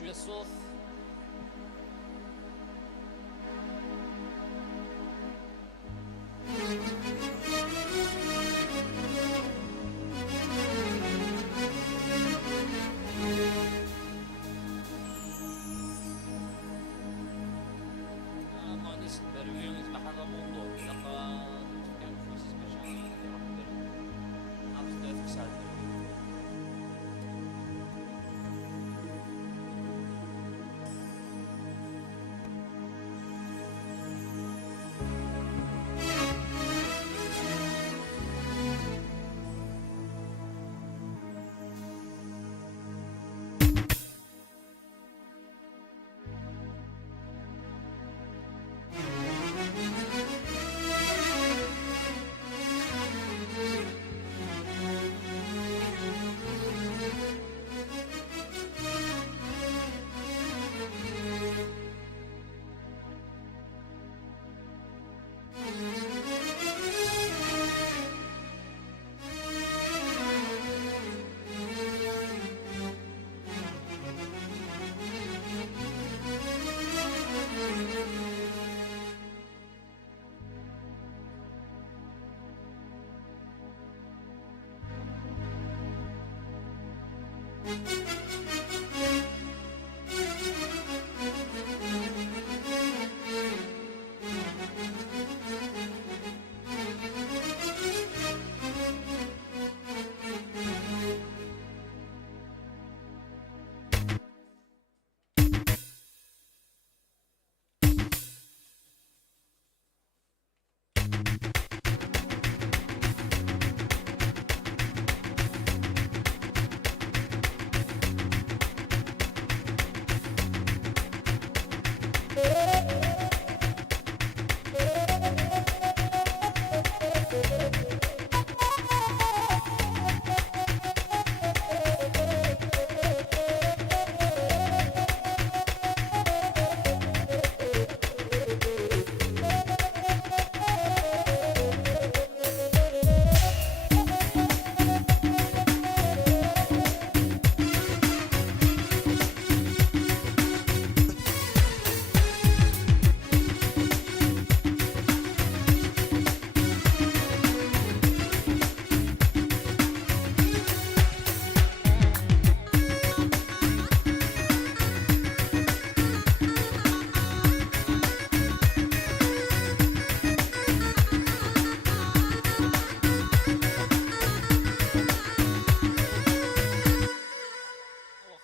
شويه الصوت. مانيش البرميل يصبح هذا الموضوع لقى كان فلوس باش يروح البرميل عرفت ثلاث ساعات.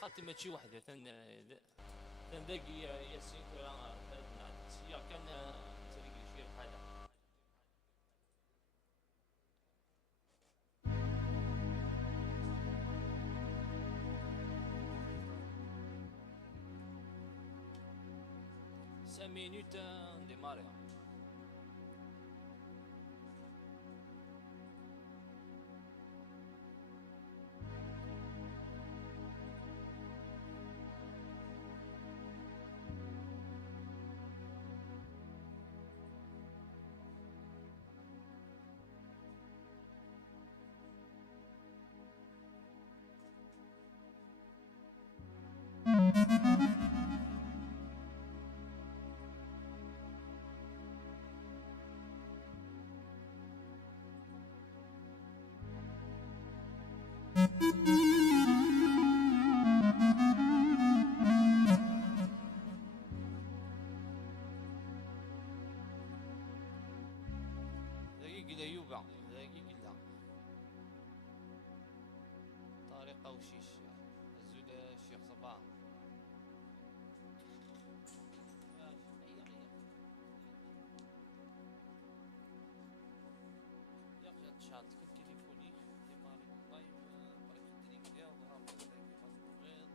خاطي ماشي وحده تندقي ياسين ولا سيا كان تريقي شويه بحالها. سا مينوت ديماري. دقيقة أيوبا دقيقة طريقة وشيش الزود الشيخ صباح. يا أخي تشعلت كل تليفوني ديماري طيب برك الدنيا كدا وظهر غير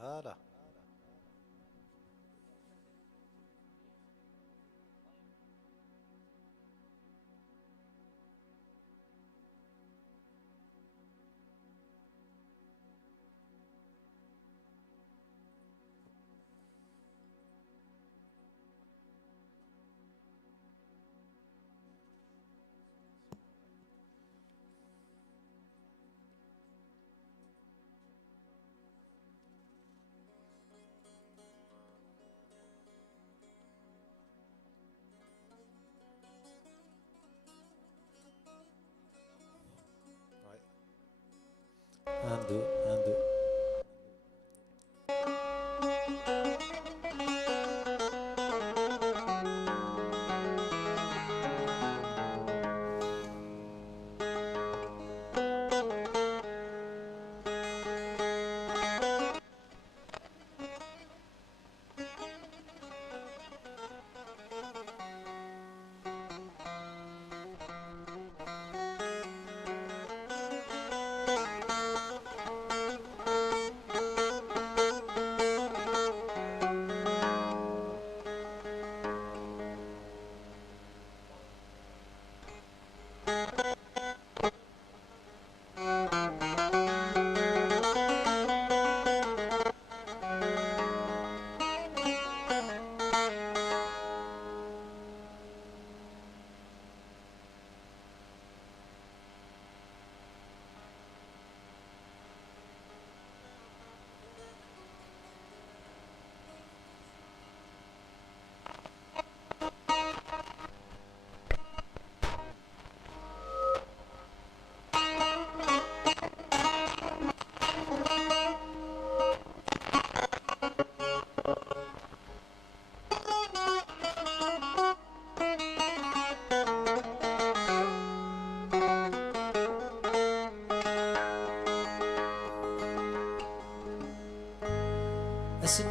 هلا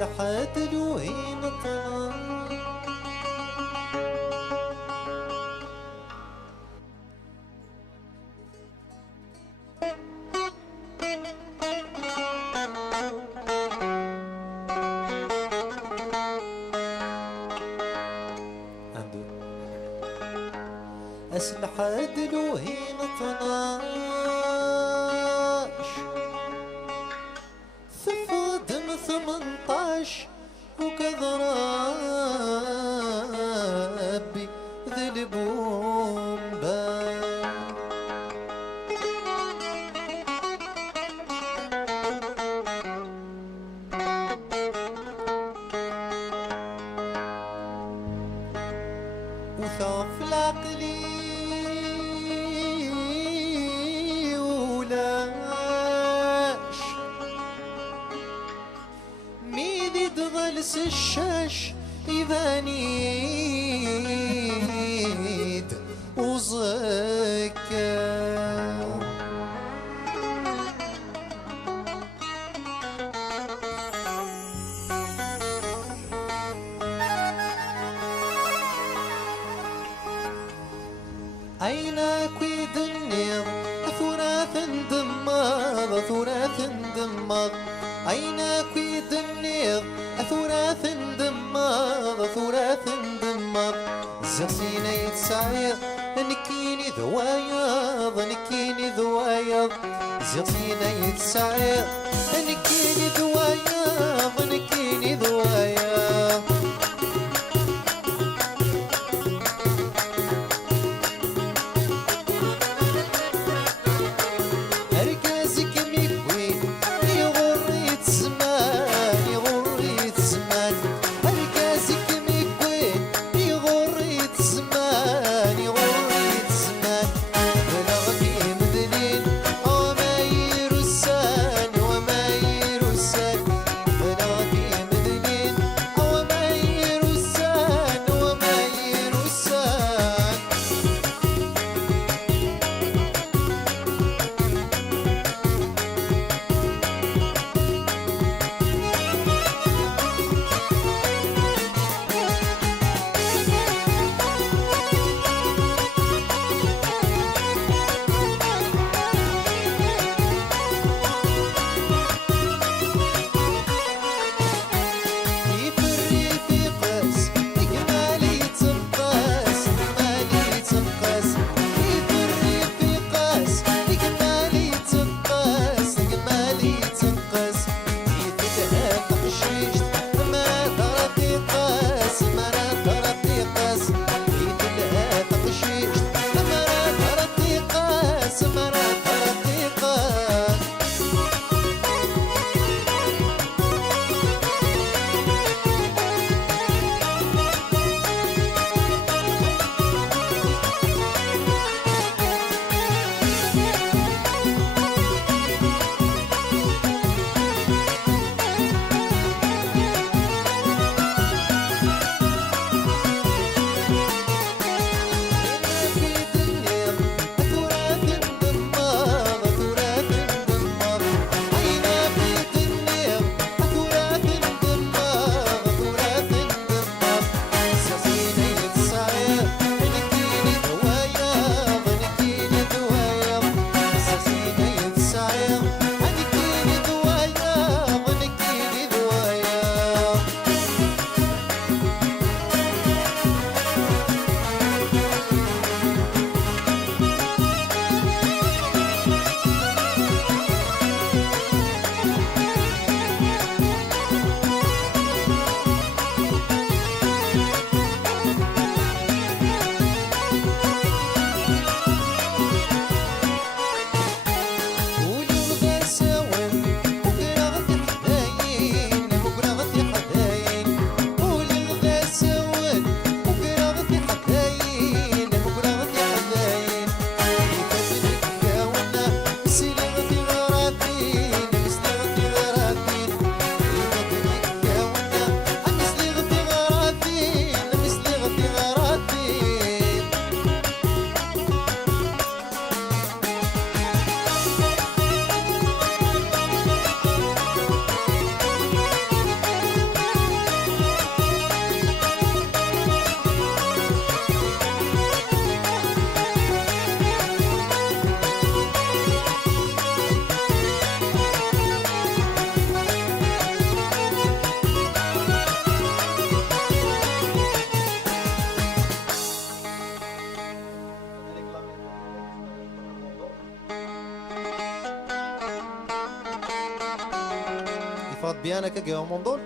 أسلحة لوين طلع أسلحة لوين طناش ثفادن 18 وكذا ربي ذلبهم بان وثاف العقلي ضلس الشاش إذا نيد وزكى أين أكيد النيض ثلاث دماغ ثلاث دماغ أين أكيد النيض ثلاث دماغ ثلاث دماغ زغسينا يتسعيض نكيني ذوايض نكيني ذوايض زغسينا يتسعيض نكيني ذوايض نكيني ذوايض أركازك مكوين يغريت زمان يغريت زمان أركازك مكوين يغريت زمان يغريت زمان بلغتي مذلين وما يرسان وما يرسان بلغتي انا كاكيو منظور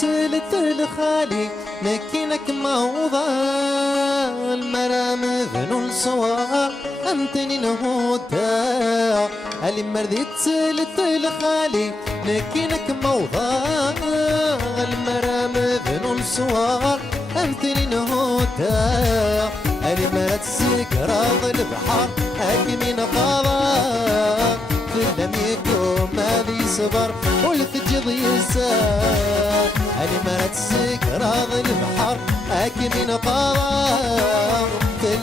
تلت الخالي لكنك موضى المرام ذنو الصوار أمتني نهودا اللي مرديت تلت الخالي لكنك موضى المرام ذنو الصوار أمتني نهودا اللي مرت سكراض البحر أكمين قضاء لم يكن ماذي صبر والثجض يسار اللي مرت سكراض البحر أكمين قضاء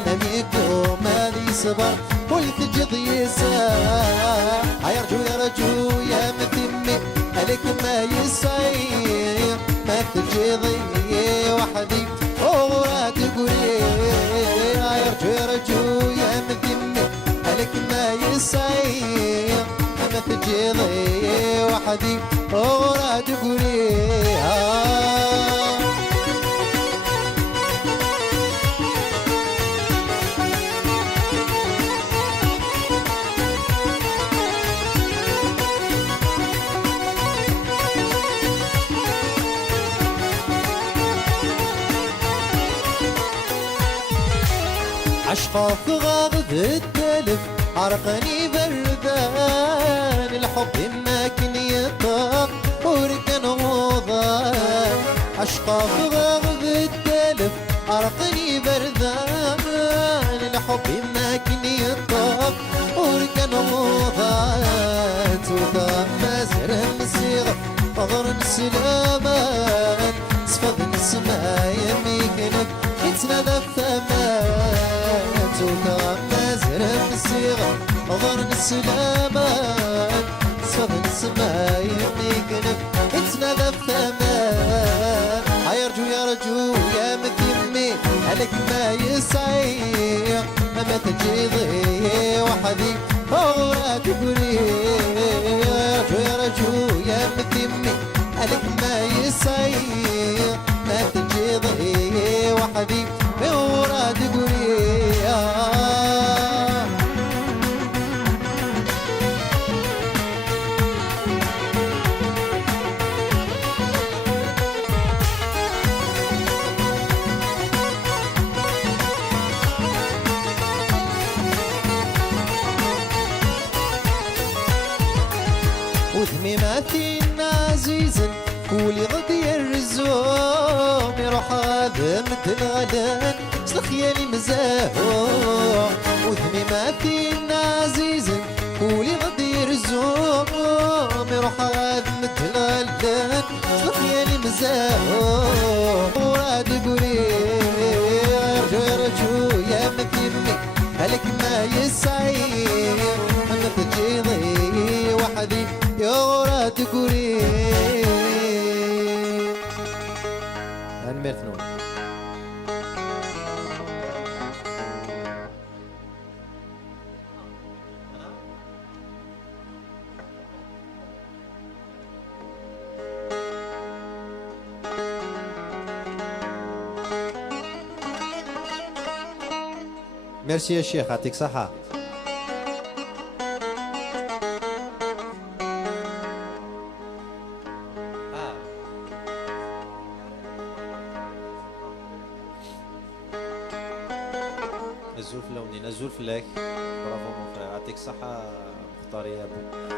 لم يكن ماذي صبر والثجض يسار يرجو يرجو يا مثمي عليك ما يسير ما تجضي وحدي وغرات قولي يرجو يرجو يا مثمي عليك ما يسير ما تجضي وحدي وغرات قولي عشقا في غاضب التلف عرقني بردان الحب ما كان يطاق وركن غضان عشقا في غاضب التلف عرقني بردان الحب ما كان يطاق وركن غضان توضا مازر مسيغ فضر السلامان صفد السماء يميكنك يتنادى الثمان توقع مازر الصيغة ظهر السلامان صفد السماء يميكنك يتنادى الثمان يرجو يرجو يا مثمي عليك ما يسعي ما تجيضي وحدي أغرى تقولي يرجو يرجو يا مثمي عليك ما يسعي ما تجيضي وحدي أغرى تقولي وذمي ماثين عزيز كولي غدي الرزوم يروح هذا مثل غلان خيالي مزاهو وذمي ماثين عزيز كولي غدي الرزوم يروح هذا مثل غلان خيالي مزاهو وراد قولي يرجو يرجو يا مثمي هلك ما يسعي ما تجيضي وحدي يا غرا تقولي المثنون ميرسي يا شيخ يعطيك صحة الزول فلوني الزول فلاك برافو مون فرير يعطيك صحة مختار يا ابو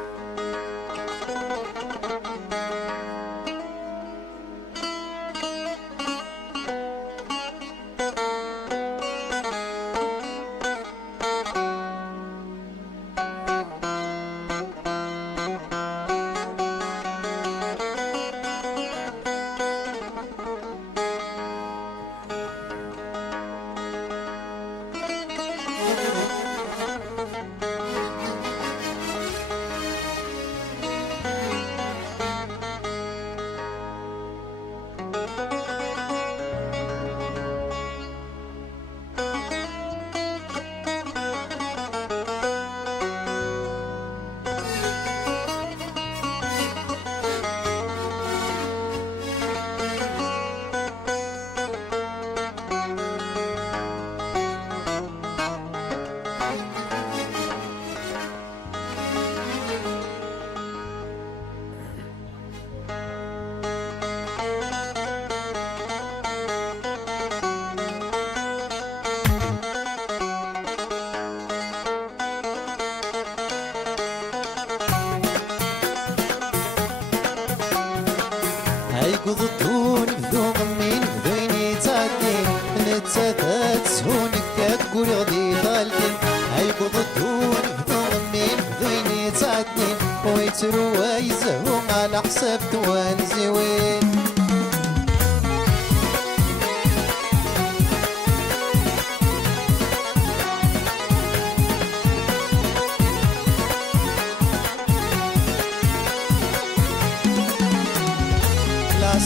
هيقض الدون بذوق من بدويني تعدين نتسافات سهونك كتقول غدي طالدين هيقض الدون بذوق من بدويني تعدين ويتروا يزهو على حساب دوان زوين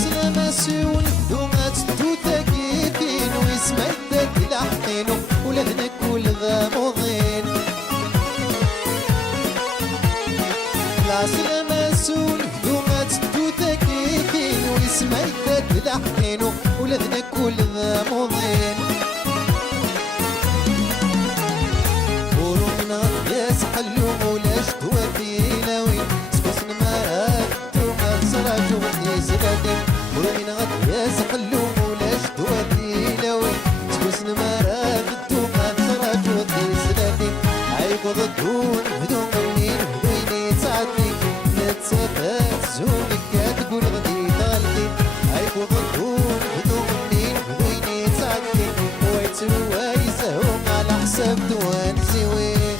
سلامة سون ذوما تدو تاكيدين ويسمدد لحقينو ولهنك ولذا مضين لا سلامة سون ذوما تدو تاكيدين ويسمدد لحقينو ولهنك ولذا مضين ورو من غياس حلو مولاش دواتي لاوين سبوسن مراد دوما تسراجو غدي زبادين ومن غد يسحلو مولاش دوادي لوي تكوسن مرا بدو ما تراجو دي سلادي عيقض الدون بدو منين بدويني تعدي نتسافات زونك كتقول غدي طالدي عيقض الدون بدو منين بدويني تعدي ويتروا يزهوم على حساب دوان زوين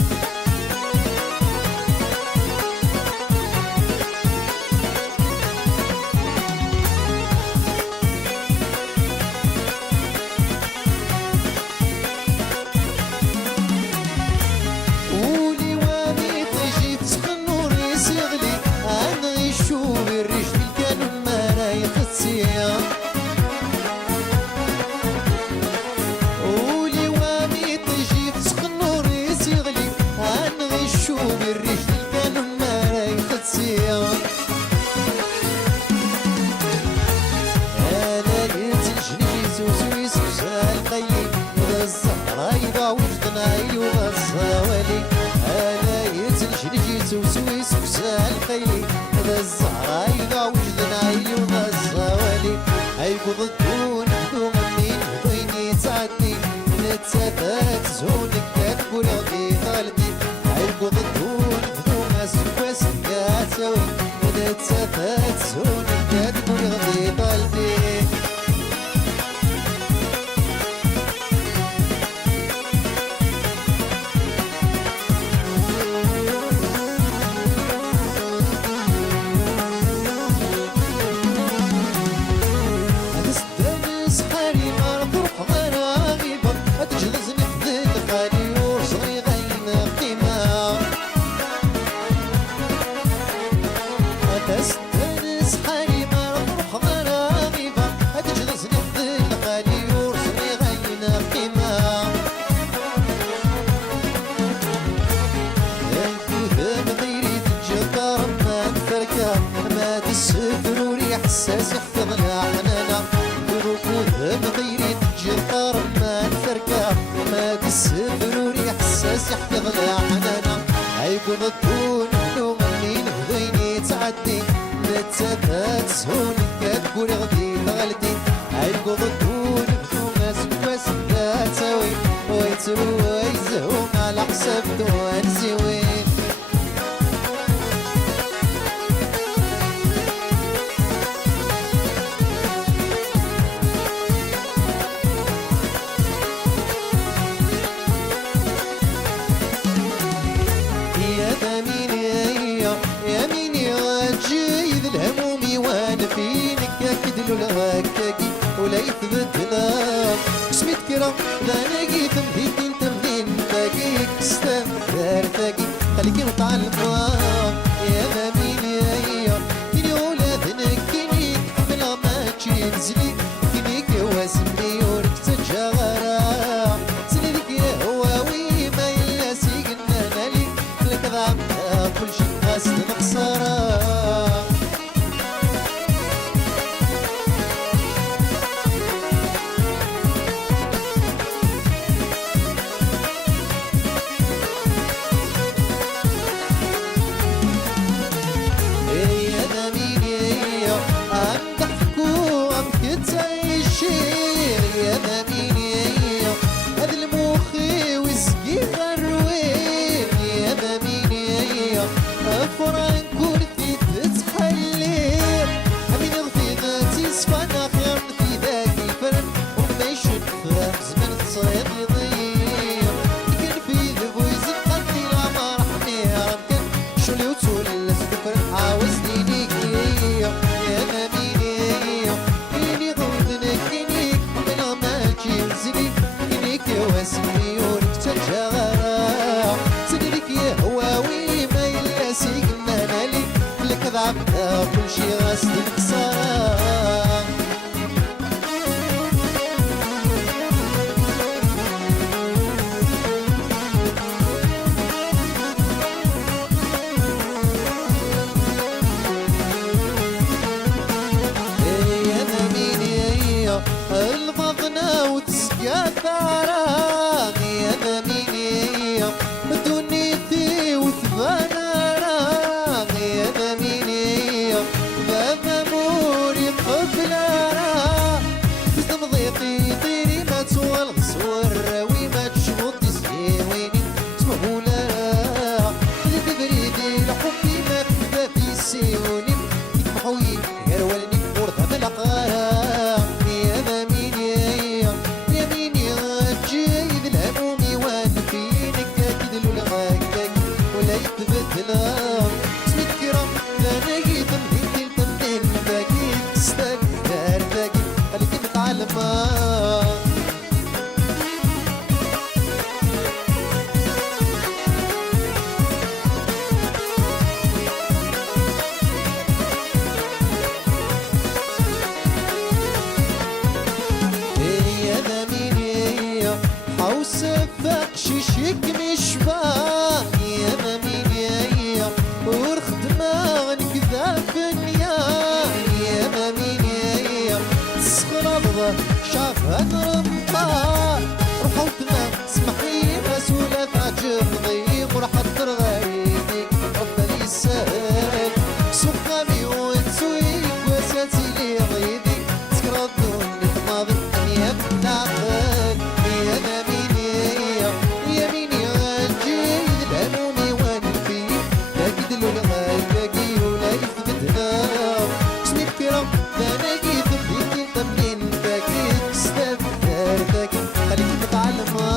قولي وامي تجي تسخن وريس يغلي هنغشو بالرجل كانوا ما رايح تصير انا قلت نجري سوسويس وسال قيي وذا الزهرة يضع وجدنا ايوه الصوالي انا قلت نجري سوسويس وسال قيي وذا الزهرة يضع وجدنا ايوه الصوالي هيقض الدون بدو منين بدويني تعدي نتسافات زونك كتقول غدي طالدي هيقض الدون بدو ما سواس كاتساوي نتسافات زونك كتقول غدي طالدي تستنس حريمة روح غراميبة هتجلسني بذل غالي ورسمي غينا قيمة الكوثم غيري تجدر ما تفركا ما تسفر وريح حساس يحفظ الحنانة الكوثم غيري تجدر ما تفركا ما تسفر وريح حساس يحفظ الحنانة هيقض الدون لو منين هذيني تعدي نتسافات سهونك كتقول غدي غلدي عيقض الدون بدون ما سواس كاتساوي ويتروا يزهوم على حساب دوان زوين يا مين غاجي ذا الهمومي وانا فينك ياكدلو الهكاكي ولا يثبتنا اسميت كرا لا ناقي تمهيد انت منين تاقيك استام دار تاقي خليكي متعلمة يا مين كيني ولادنا كينيك بلا ما تشينزلي كينيك واسمي ورك تجاغرا سنيدك يا هواوي ما يلا سيقنا نالي لك ضعبنا كل شي قاسد مخسرة كل شي غاسل الخسارة. يا ذمين يا المغنى وتسقى ثارة، يا ذمين يا دنيتي وثبانا، يا ذمين يا باب اموري قبل راه تزم ضيقي طيري ما تسوى الغسور راوي ما تشمط تسيويني تمهولا اللي تبريدي لحبي ما في في سيوني يتمحوي يروالني ورثة بالقرار. يا ذمين يا مين يا جايب الهموم يوان فينك اكيد الولاك ولا يتبدلا اسمك كرام لا نجيت مهيتي تمدين باقي تستاك دار باقي خليك متعلمة. يا ذمين يا حوسة شيشك مشباه، يا ذمين يا ورخد ماغنك ذا فنيا، يا ذمين يا تسخرب شافها نرمى روحو تما سمحي مسؤولة تعجب ضيق وراح ترغيدك ربنا يسهل سخامي وتسويك وساتي لي ضيدك تسكرب دوني ماضي يا بنعقل. يا ذمين يا مين يا جايد الهموم يوان فيك لاقي دلو باقي ولا يثبتنا اسمك كرام لا نجي ثبتي تمرين باقي تستاذ دار باقي خليك متعلمة.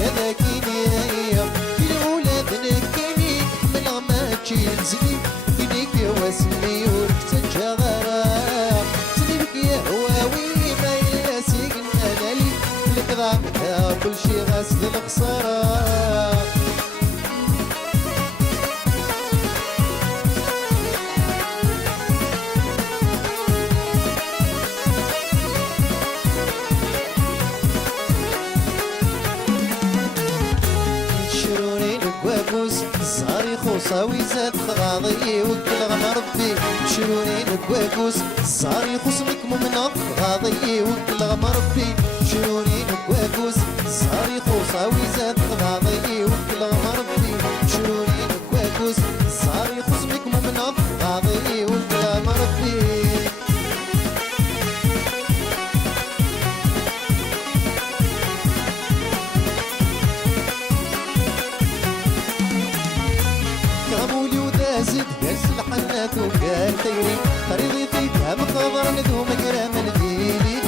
يا ذاكين يا في الأولاد نكيني من غما تشيل زني فينيك يا واسمي وركت الجغرة سنيبك يا هواوي ما يلاسيك انا لي لك ضعفها كل شي غاسل الخسارة. شروني نكواكوس صاري خوصاوي زاد خغاضي وكل غما ربي شروني نكواكوس صاري خصمك ممنع غاضي وكل غما ربي شروني نكواكوس صاري خوصاوي زاد خغاضي وكل غما ربي شروني نكواكوس صاري خصمك ممنع غاضي وكل غما ربي. كامولي ودازد جالس الحنات وقال تيري طريقي فيها مقابر ندوم كرام الديني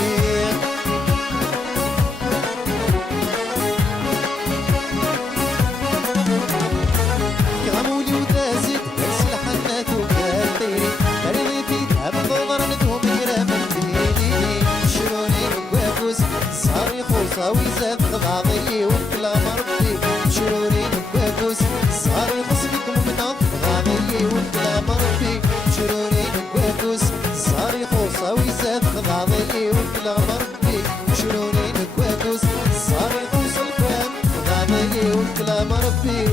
كامولي ودازد جالس الحنات وقال تيري طريقي فيها مقابر ندوم كرام الديني شروني نكواكوس صاري خوصاوي زاد خضعضي وكل مربي شروني نكواكوس صاري خصبك ممنع غامي وكل مربي شروني نكواكوس صاري خوصاوي زاد خضعضي وكل مربي شروني نكواكوس صاري خوص الفهم غامي وكل مربي.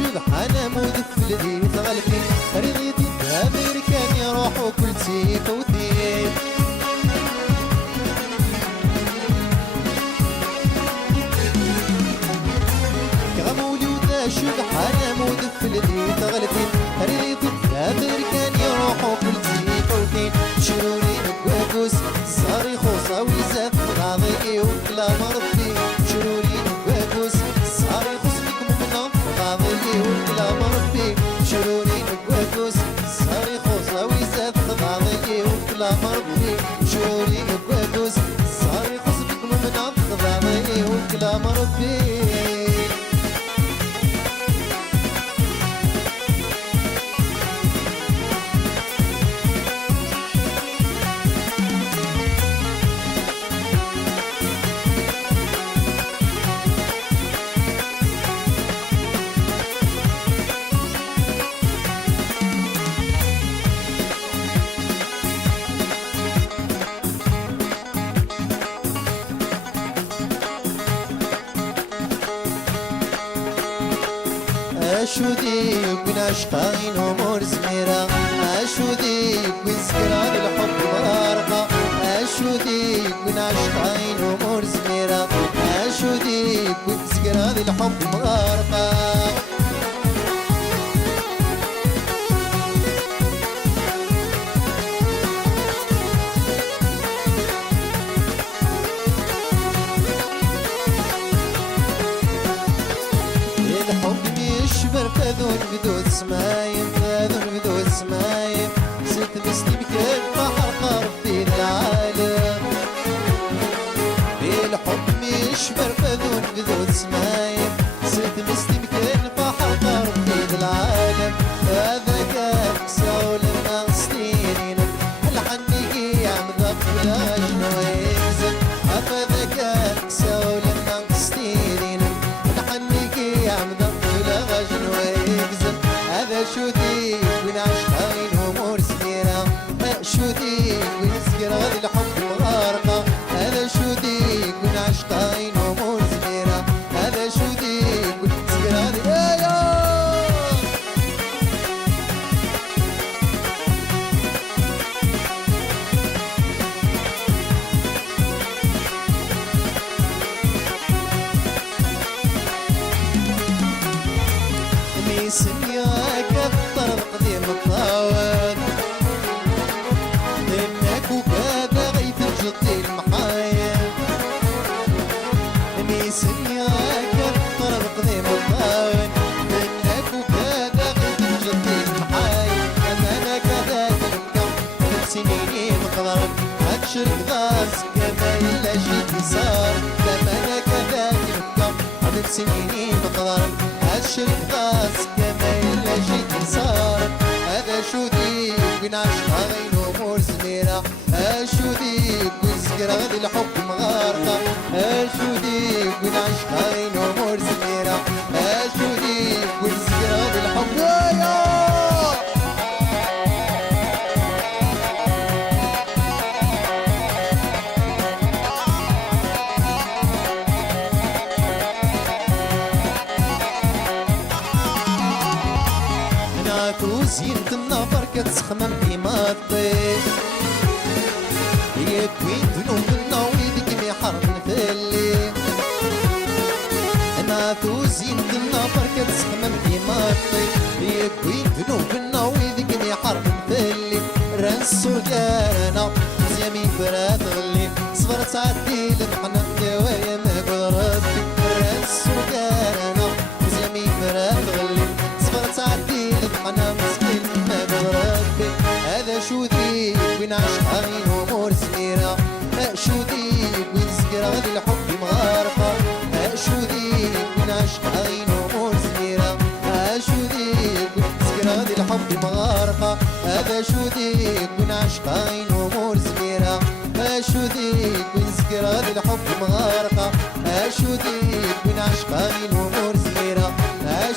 سبحانه مدفل ذي تغلبي رضيتي أمريكان يروحوا كل سيف وثيف كغمولي وذا سبحانه مدفل ذي تغلبي رضيتي أمريكان يروحوا كل سيف وثيف شروني نكواكوس صاري خوصاوي زاد غاضي وكلا مرضي شروني نكواكوس صاري خصمك ممنع غاضي وكلا مربي شروني نكواكوس صاري خوصاوي زاد غاضي وكلا مربي شروني نكواكوس صاري خصمك ممنع غاضي وكلا مربي. اشوديك وين عشقين امور زميره اشوديك وين سكرة الحب غارقه اشوديك وين عشقين امور زميره اشوديك وين سكرة الحب غارقه فذون بدو سمايم فذون بدو سمايم ست مسلم كل بحر قرب في العالم الحب يشبر فذون بدو سمايم ست مسلم كل بحر قرب في العالم هذا كان سول الناصرين الحنية عم ذق الأجنو ينزل هذا كان سول الناصرين الحنية عم ذق هذا شوديك وين عشقين امور سميره شوديك وين سكرة الحب غارقه هذا شوديك وين عشقين امور سميره هذا شوديك وين سكرة سنيا كثر القديم الطاول انك وكذا غيث الجدي المحايل سنيا كثر القديم الطاول انك وكذا غيث الجدي المحايل اما انا كذا تلقى سنيني مقدرك هتشرك ضاس كما الا شي صار لما انا كذا تلقى سنيني مقدرك هتشرك ضاس إلا شي صار هذا شوديك وين عشقين امور زميره اشوديك وين سكرة الحب مغارقه اشوديك وين عشقين امور زميره اشوديك وين سكرة الحب زينة النفر كتسخمم كيما الطيف هي كوين ذنوبنا ويدك ميحرم في الليل انا تو زينة النفر كتسخمم كيما الطيف هي كوين ذنوبنا ويدك ميحرم في الليل رنسو دارنا زيامي فرات غلي صبر تعدي للحنا دوايا ما قول ربي رنسو دارنا زيامي فرات غلي صبر تعدي للحنا هذا شوديك وين عشقين امور سميره شوديك وين سكرة الحب مغارقه شوديك وين عشقين امور سميره شوديك وين سكرة الحب مغارقه هذا شوديك وين عشقين امور سميره شوديك وين سكرة الحب مغارقه شوديك وين عشقين امور سميره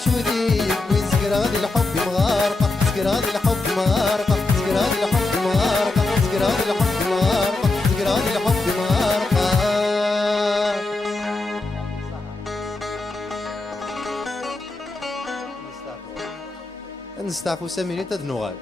شوديك وين سكرة الحب مغارقه سكرة الحب مغارقه سكرة الحب مغارقه سكرة الحب مغارقه سكرة الحب مغارقه نستعفو ساميني تدنوغال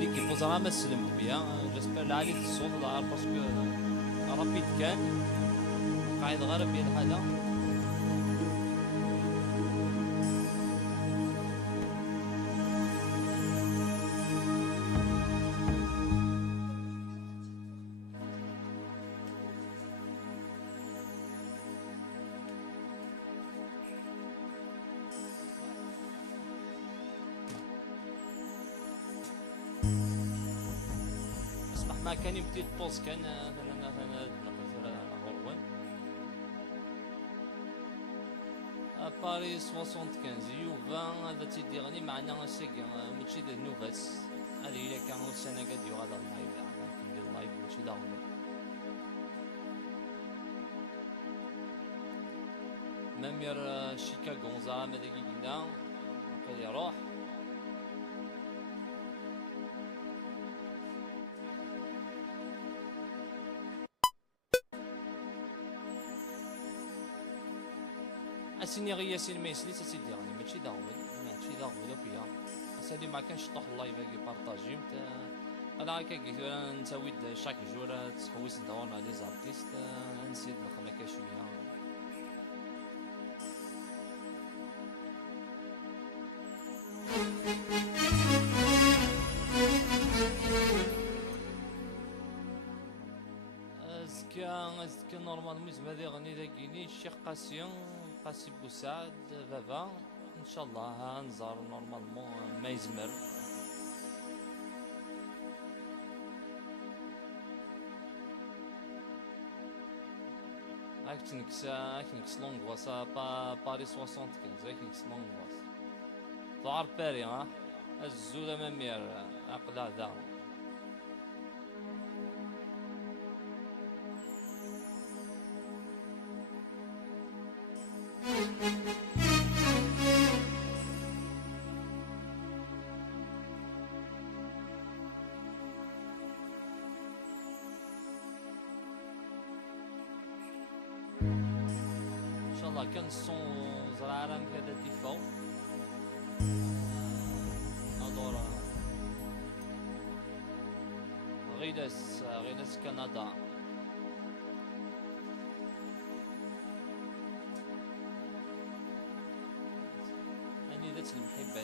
l'équipe وزعما سلمت بيا جاسبر عالية الصوت ظهر باسكو رابيد كان قاعد غير بيا الحالة. ما كان يبدي البوز كان انا غروان باريس 75 يوفا هذا تيديرني معنا ساكي ماشي د نوفاس هذه الا كانوا السنه قد يغادر اللايف ندير اللايف ماشي داغمر مامير شيكاغو زعما هذاك قلنا قال يروح اسيني غير ياسين ما يسلي تسيدي راني ماشي داغمل وكيا اسالي ما كانش طوح اللايف هاكي بارطاجي انا هكا كي نسوي شاك جور تحوس ندورنا لي زارتيست نسيت نخدم هكا شويه. ازكا نورمالمون زعما هادي غني داكيني الشيخ قاسي بوسعد بابا ان شاء الله نزار نورمالمون ما يزمر هاك تنكس لونغواس باريس 75 هاك تنكس لونغواس تعرف باري ها الزوله مامير اقلع ذا ان شاء الله كان الصون زرعه كذا ديفو ادور غيداس كندا اني ذات المحبه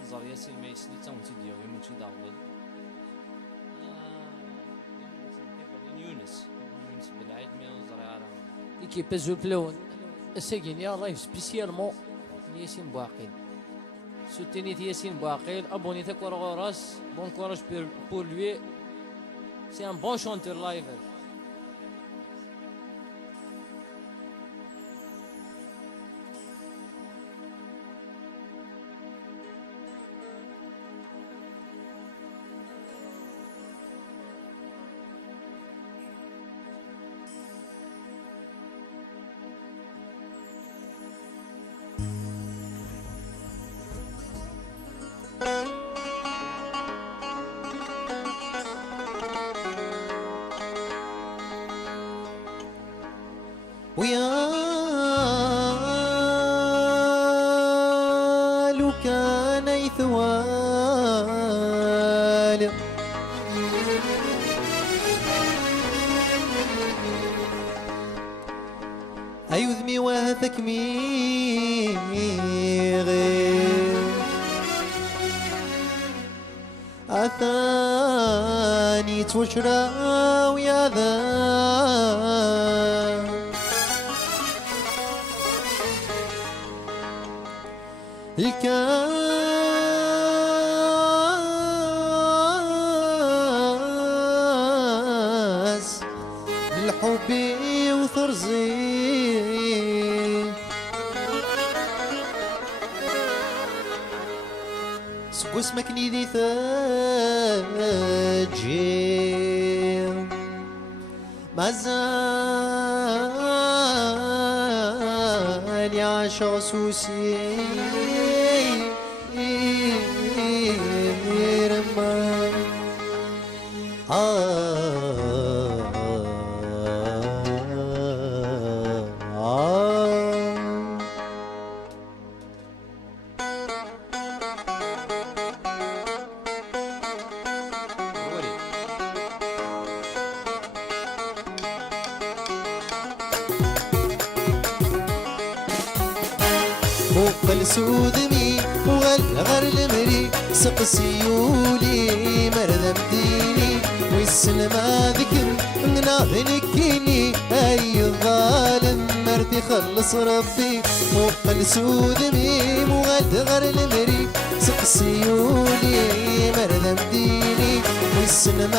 انظر ياسين ما يسلي تا ونتي ديالي ماشي داغبل يونس بالعيد مي زرعه L'équipe Zouplon, c'est génial, live spécialement Yassine Bouakil. Soutenez Yassine Bouakil, abonnez-vous à Coraras, bon courage pour lui. C'est un bon chanteur live. ويا لو كان يثوال أيذمي وهثك ميغي أثاني توشرا ويا ذا الكاس الحب وثرزي سكو اسمك نيدي ثاجي مازال يعشق سوسي وقل سودمي وغير المري سقسيولي مرذم ديني والسلم ذكر من نكيني أي الظالم مرتي خلص ربي وقل سودمي وغير المري سقسيولي مرذم ديني والسلم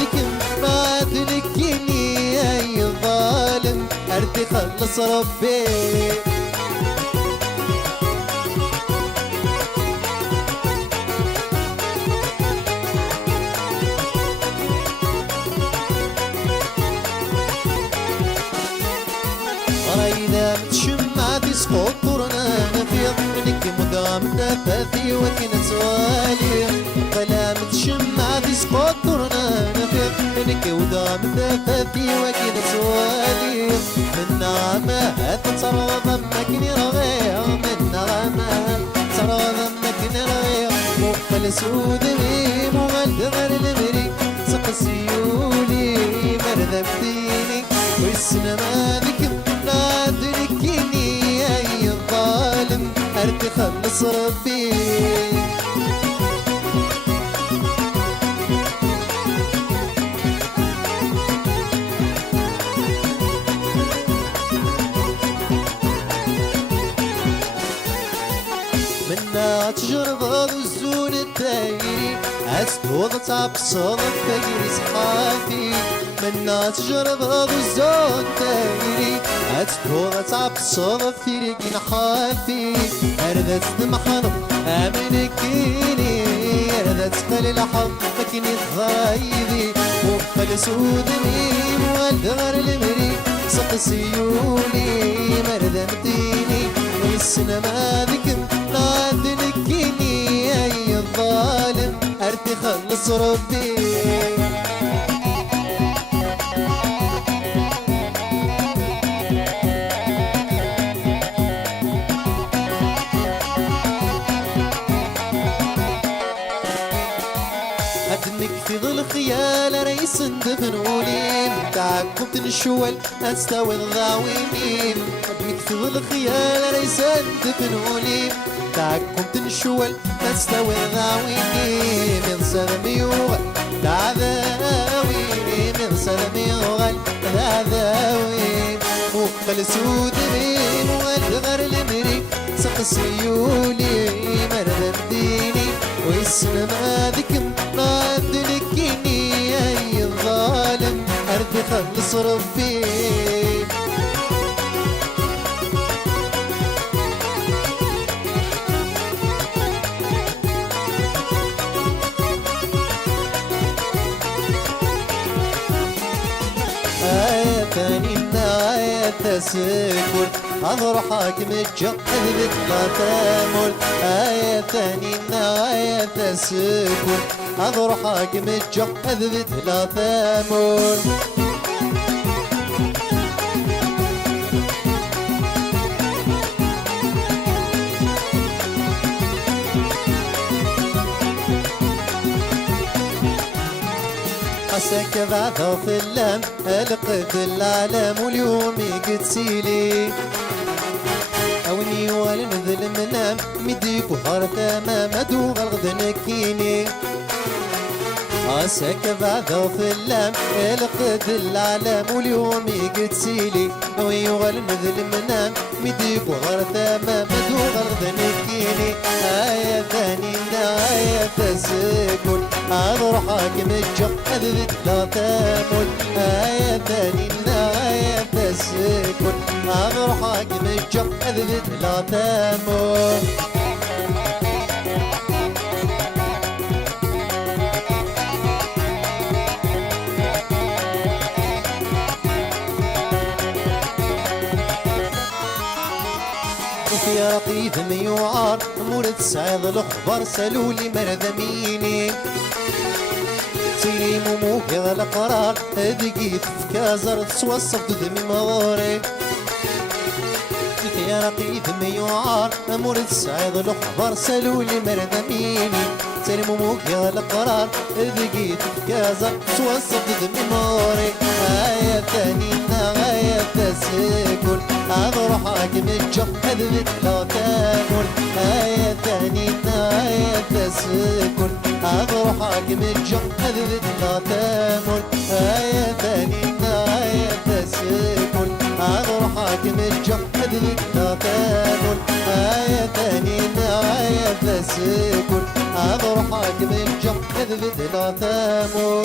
ذكر ما تنكيني أي الظالم مرتي خلص ربي راينا متشمع في سقوط طرنا نفيض منك مدام نفاثي وكنت والي فلا متشمع في سقوط طرنا نفيض منك مدام نفاثي وكنت والي من نغمة ترى ضمك نرغير من نغمة ترى ضمك نرغير مقبل سودمي مغلد غير المري سقسيولي مرذب ديني والسنما ذكر لا تركني أي الظالم أرتي خلص ربي منا تجرب الزون التايري أسكوض تعب صوت التايري صحافي منا تجرب الزون التايري أسكوض تعب صوت التايري نخافي أردت دمحنم أمنكيني أردت قليل حظ مكني ضايدي وقل سودني مولد غير المري سقسيولي مردمتيني والسنما ذكر لا تنكيني أي الظالم أرتي خلص ربي أدمك في ظل خيال رئيس دفنولي متاعكم تنشول أستوي الضاوينين أدمك في ظل خيال رئيس دفنولي متاعكم تنشول أستوي الضاوينين من سلمي وغل العذاوي من سلمي وغل العذاوي مقبل سودمي مولد غير المري سقسيولي مرذب ديني والسلم ذكر لا تنكيني أي الظالم أرتي خلص ربي ثاني النهاية سكر أظهر حاكم الجهد لا تامل ثاني النهاية سكر أظهر حاكم الجهد لا تامل عساك بعد في اللام ألقت العالم واليوم يقتسيلي أوني ولا نذل منام مديك وهار تمام أدوغ الغد نكيني عساك بعد في اللام ألقت العالم واليوم يقتسيلي أوني ولا نذل منام مديك وهار تمام أدوغ الغد نكيني آية ثاني نهاية تسكن أظهر حاكم الجهد لا تامل آية ثاني النهاية تسكن أظهر حاكم الجهد لا تامل يا رقيد ميوعار مورد سعيد الأخبار سالولي مرذميني سيري مومو كذا القرار دقيت في كازر توصف دمي مغاري رقيب ميوعار مورد السعيد الخضر سالولي مرد ميني سلمو يا القرار ذقيت كازا توسط دموري هيا ثانينا هيا تسكن اروح حاكم الجو اذبت لا تامر هيا ثانينا هيا تسكن اروح حاكم الجو اذبت لا تامر هيا ثانينا هيا تسكن اروح حاكم الجو اذبت لا تامر هيا ثانينا هيا تسكن اروح حاكم الجو اذبت لا تامر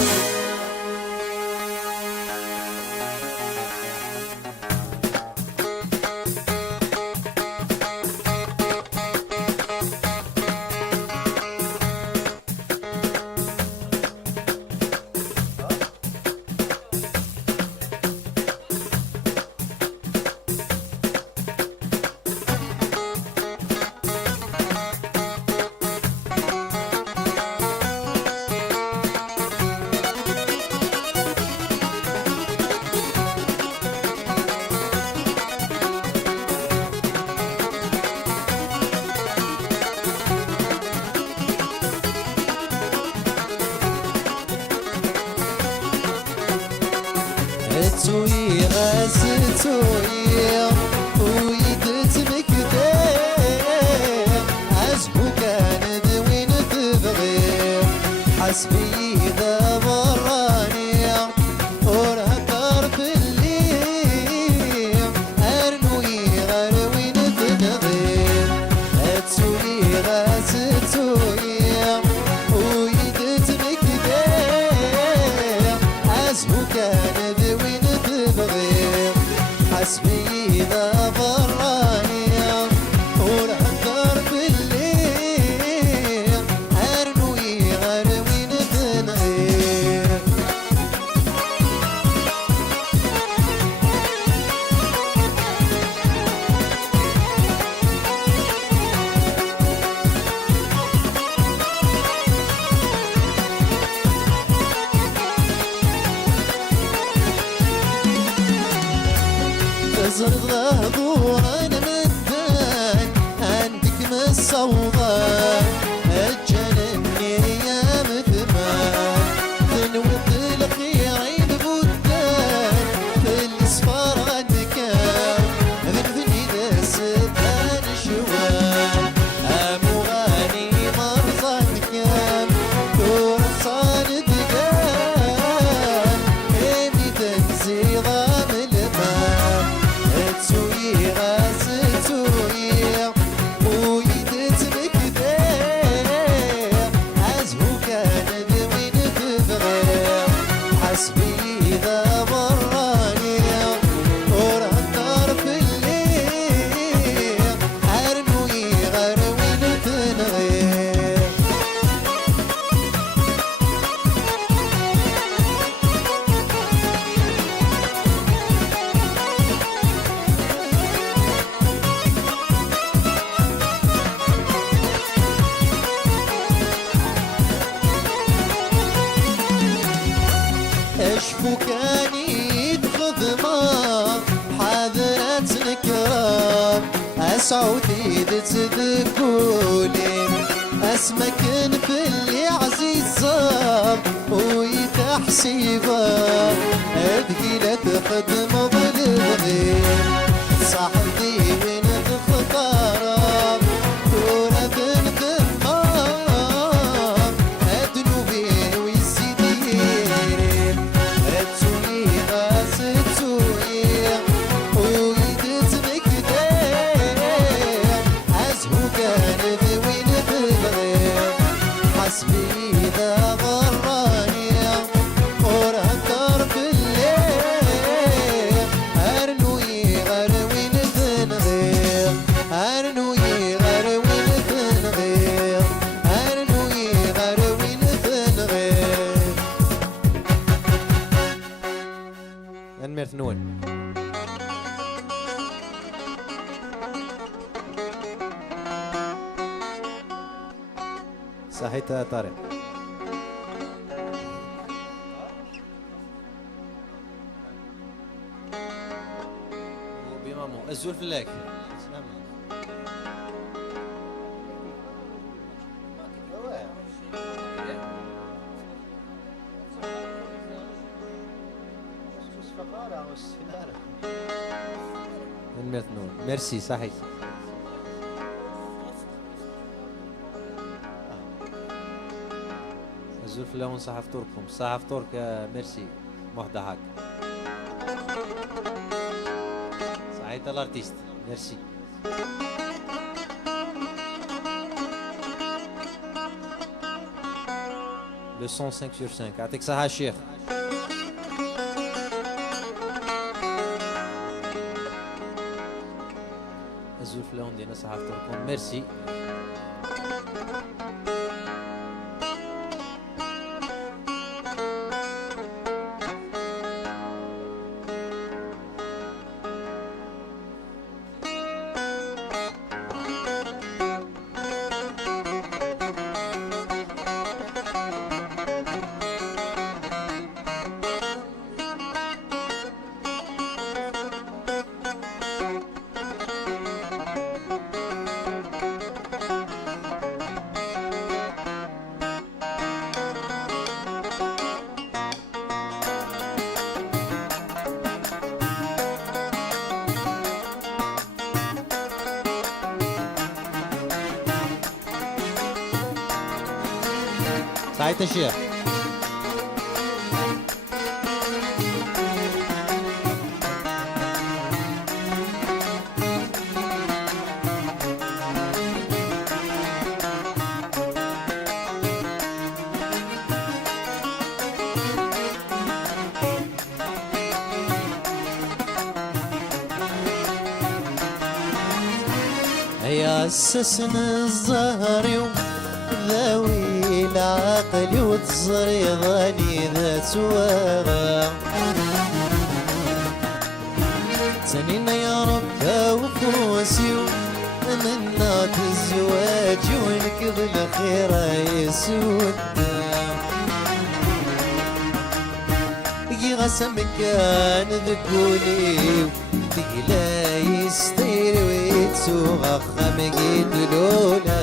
توي غاس توي ويدت مكدير عزبو كان ذوين تبغي حسبي ذا براني ورهكر في الليل ارنوي غروين تنغير توي غاس توي ويدت مكدير عزبو كان حسبي ذا براني ورهكر بالليل ارنوي غروين تنغير زرق ظهور انا مدان عندك مصوضة الجنني يا مثمان تنوض الخيرين بودان في الصفار غدكان ذنبني دستان شوان امو غاني مرضان كان دور صاند كان امي تنزي ضام المان توي غاس توي ويدت مكدير عزهو كان ذوين تبغير حسبي ذا براني ورهكر في الليل ارنوي غروين تنغير اشفو كاني بخدمة حاضرة نكرام اسعودي تذكولي اسمكن في اللي عزيز صاب ويتحسيبا ابقي لك خدمة بالغير صاحبي وين تختارا كورة بنخمام ادنوبي ويزيدين توي غاس توي ويدت مكدير عزهو كان ذوين تبغير حسبي ذا براني ورهكر في الليل ارنوي غروين تنغير ارنوي غروين تنغير ارنوي غروين تنغير المرثنون صحيتها طارق بمامو الزول فلاك سلام تنميرت نور ميرسي صحيح. زول فلاون صحة فطوركم صحة فطورك ميرسي موحدة هاك صحيت الارتيست ميرسي. Le son 5 sur 5 يعطيك صحة الشيخ. الزول فلاون دينا صحة فطوركم ميرسي. سعيد الشيخ. يا السسن الزهري ذوي العقل وتصري ظني ذا سوارا سنين يا رب وفوسي من نات الزواج ونكذ الخير يسود غسم كان ذكولي تقلا يستير ويتسوغ خمقيت لولا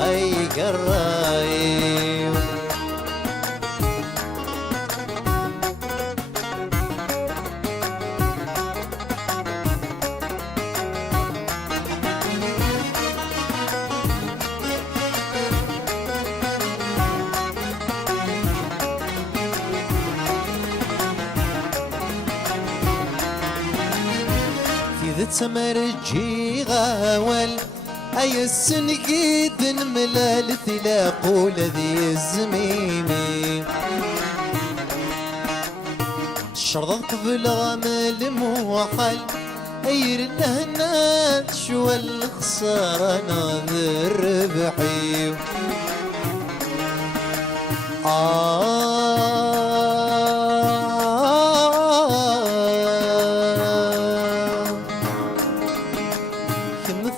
هاي قرايب ذا تمرجي غاول أي السنقيد ملال ثلاقول ذي الزميمي شرط قبل غامل موحل أير الهنات شو الخسارة ناظر ربحي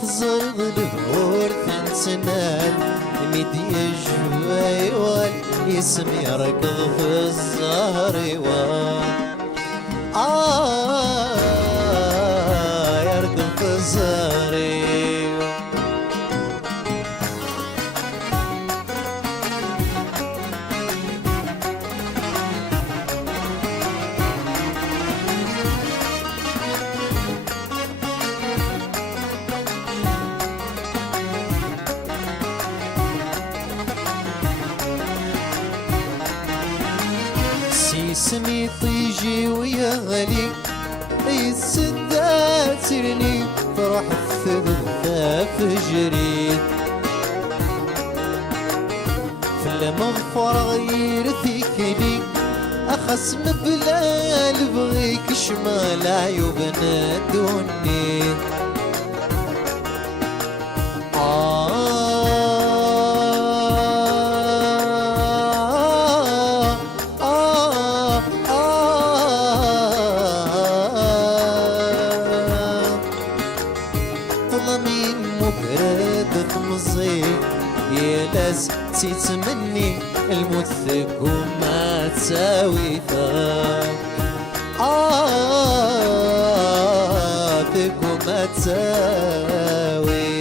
زرد البور ثنسنال ميدي الجوايوال يسم يركض في الزهريوال يركض في الزهريوال اسمي طيجي ويغلي السدات سرني فرح الثلثة فجري في المغفر غير ذيكلي أخصم بلا لبغيك شمال عيوبنا دوني يلاز سيت مني الموت ثق وما تساوي ثاق ثق وما تساوي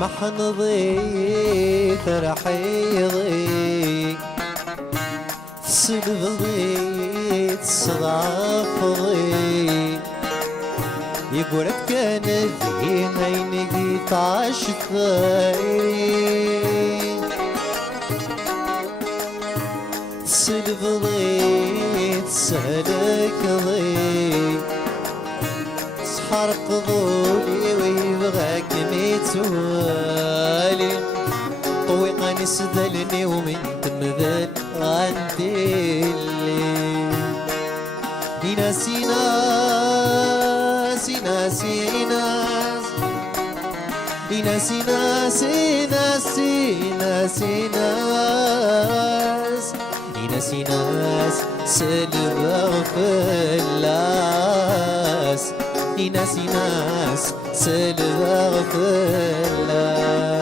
محنضي فرحيضي تسلبضي تصغفضي يقولك كان ذي عيني طاش ثايري تسلبضي تسهلك ضي تسحرق ضولي ويبغاك ميتوالي طوي قاني سدلني ومن تمذل غندي اللي يناسي ناس يناسي ناس يناسي ناس يناسي ناس ناس يناسي ناس سلبغ فلاس يناسي ناس سلبغ فلاس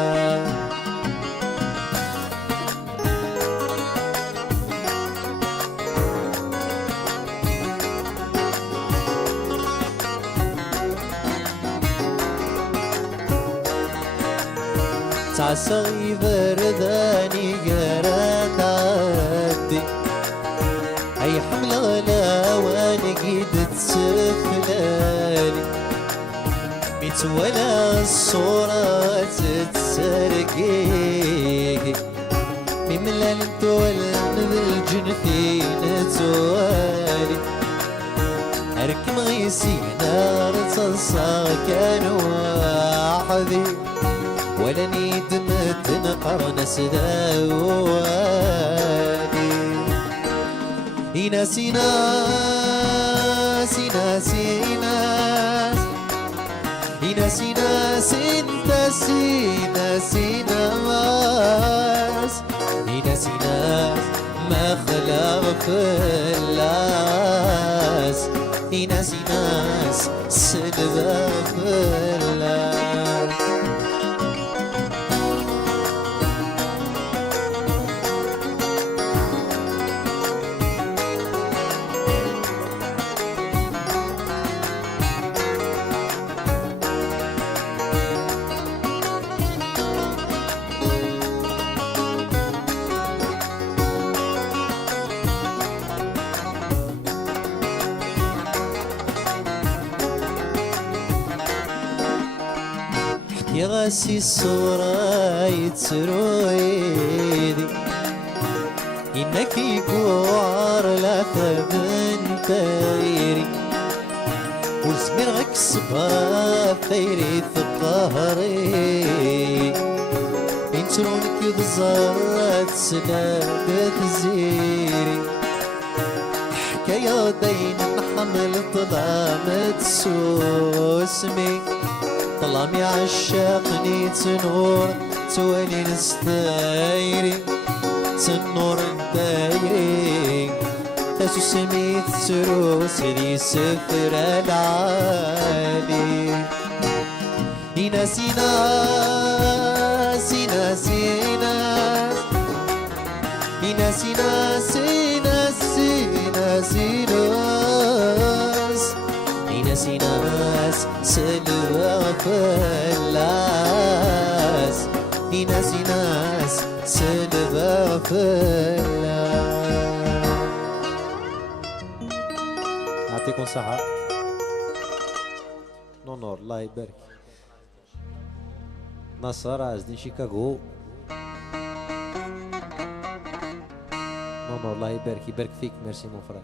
تعصي برداني قرات عدي اي حملة غلا وانا قيد تسفلالي ميت ولا الصورة تتسرقي مملا نتولد الجنثين توالي اركم غيسي نار تصا كان وحدي ولا نيد متنقر نسداواني يناسي ناس يناسي ناس يناسي ناس يناسي ناسي ناس يناسي ناس ما خلق فلاس يناسي ناس سلبا فلاس يغسي الصورة يتسرويدي إنك يقوار لا ثبن تايري والسمير غك الصبرة ثيري ثقهري انترونك بزارة سناد تزيري حكاية دين حمل طلامة سوسمي طلامي عشاقني تنور توالي نستايري تنور الدايري تاسو سميت تروس دي سفر العالي يناسي ناس يناسي ناس يناسي ناس يناسي ناسي ناس يناسي ناس سلوى فلاس يناسي ناس سلوى فلاس. يعطيكم صحة. نور الله يبارك. نصر عزدين شيكاغو. نور الله يبارك يبارك فيك. ميرسي مون فرير.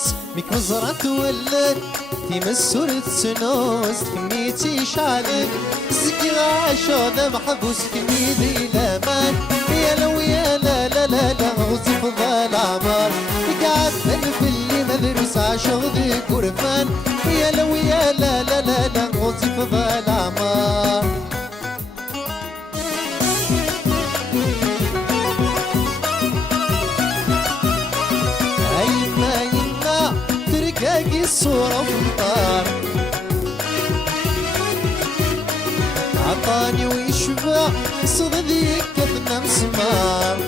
سنوس ميك مزرعة تولد تيمس ورد سنوس كميتي شعلك زكي عاشا ذا محبوس كميدي لامان يا لو يا لا لا لا لا غزي فضال عمار قاعد في اللي مدروس عاشق ذي قرفان يا لو يا لا لا لا لا غزي فضال عمار ترقاقي الصورة في الطار عطاني ويشبع صدقي كثنا مسمار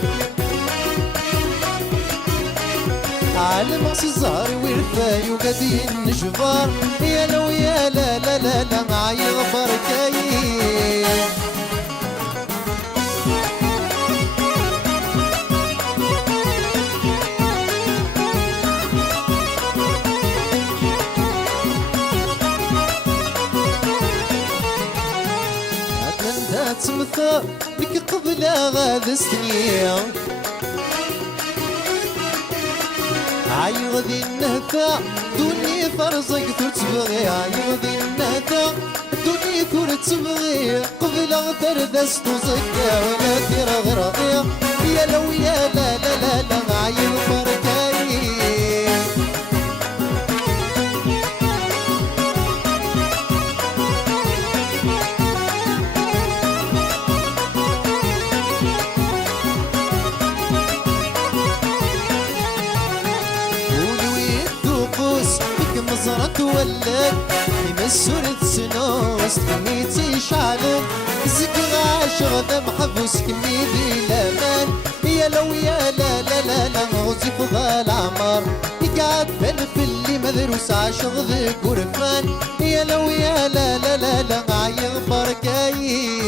عالم زهري ورفاي وقدين نجبار يا لو يا لا لا لا لا معايا بركاي تمثل لك قبل غاد سنين عيغذي النهفة دوني فرزق ثور تبغي عيغذي النهفة دوني ثور تبغي قبل غدر دست وزكا ولا دير غرقية يا لو يا لا لا لا لا عيغ بركاي مزرعة تولد يمس ورد سنوس كميتي شعلك زكي عاشق ذا محبوس كميدي لامان يا لو يا لا لا لا لا غزي فضال عمار يقعد بين في اللي مدروس عاشق ذي قرفان يا لو يا لا لا لا لا عايغ بركاي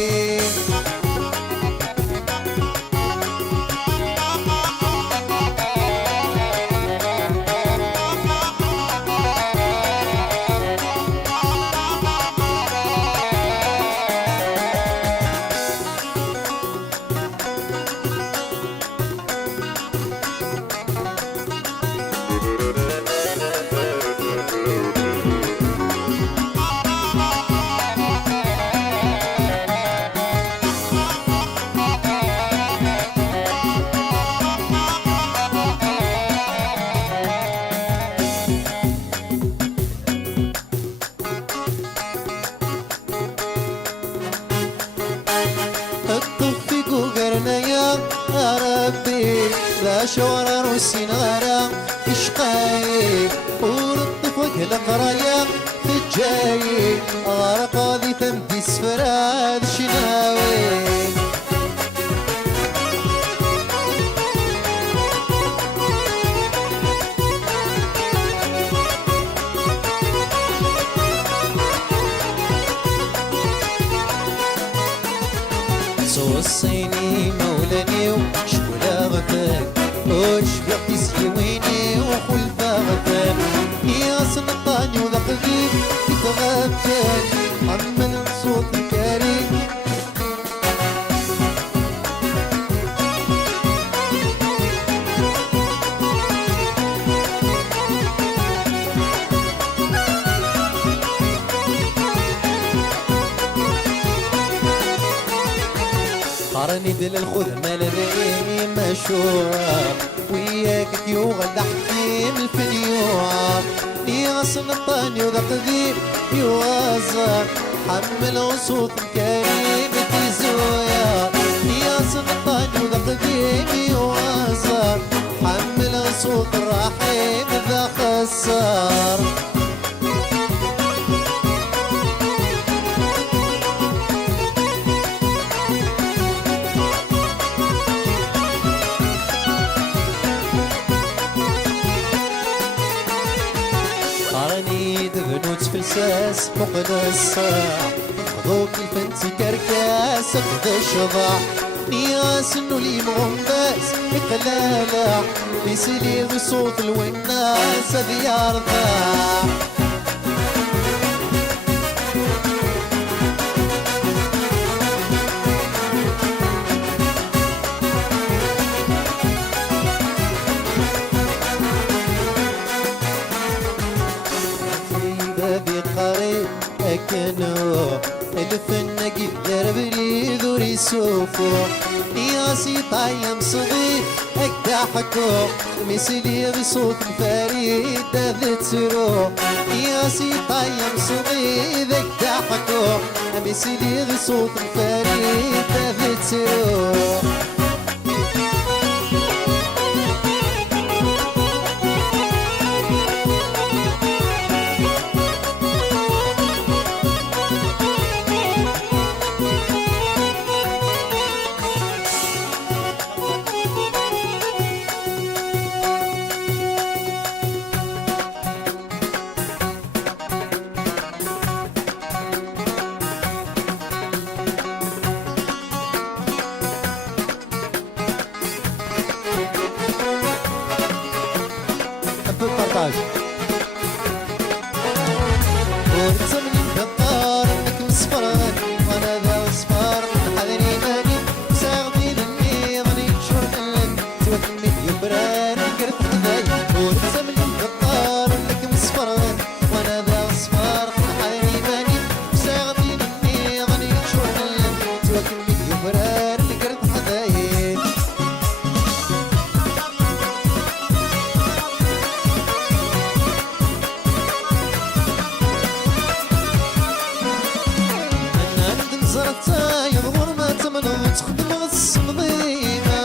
شورا والسنارة إشقاي ورطفك القرايا تجاي غرق هذي تمدي سفراد شناوي صوصيني مولاني وشولا غفاك وش بيعطي سيويني وخلفا غفال يا سلطاني وذا قديم يتغفل حمل صوت الكريم قرني دل الخدمة لذيني مشوار وياك يوغل دحكيم الفنيوار يا سلطاني وذا قديم يوازر حمل صوت الكريم تزويا يا سلطاني وذا قديم يوازر حمل صوت الرحيم ذا خسار فلساس فقد الصاع ضوء الفنسي كركاس اخذ الشضاع نياس انه لي مغنباس اقلالع بيسلي صوت الوناس ذي ارضاع دفنك يربري ذوري سوفو نياسي طايم صغير اكدا حكو مثلي بصوت فريد ذات سرو نياسي طايم صغير اكدا حكو مثلي بصوت فريد ذات سرو البارطاج ورسمني بقار انك مصفران وانا ذا صفار حذري ماني ساغدي لني ظني شرطان توكلني يبران قرت حذاي ورسمني بقار انك مصفران وانا ذا صفار حذري ماني ساغدي لني ظني شرطان توكلني يبران قرت حذاي زرتها يظهر ما تمن تخدم الصمضيمة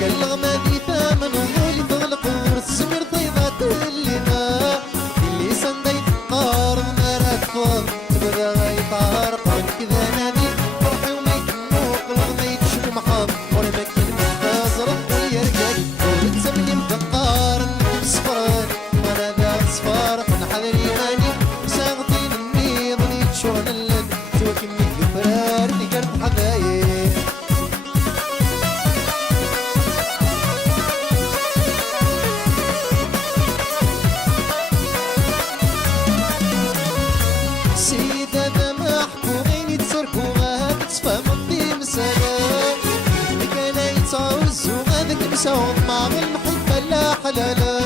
قال ما ذي ثمن وظل تغلق ورسمير طيبات الليمة اللي سندي تقار ما ركض تبدا غيطار قرن كذا نادي فرحي وما يتنوق ما يتشوي محاض ولا ما كلمة زرق ويرقل ورتسمني مفقار انك مصفران وانا ذا صفار نحذري ماني وساغطي مني ظني تشون اللن توكلني فرار نقرب حبايب سيدة ذا محكومين يتسركوا غاد تفهم في مسالة كان يتعوز وغادك مساوض مع المحبة لا حلالة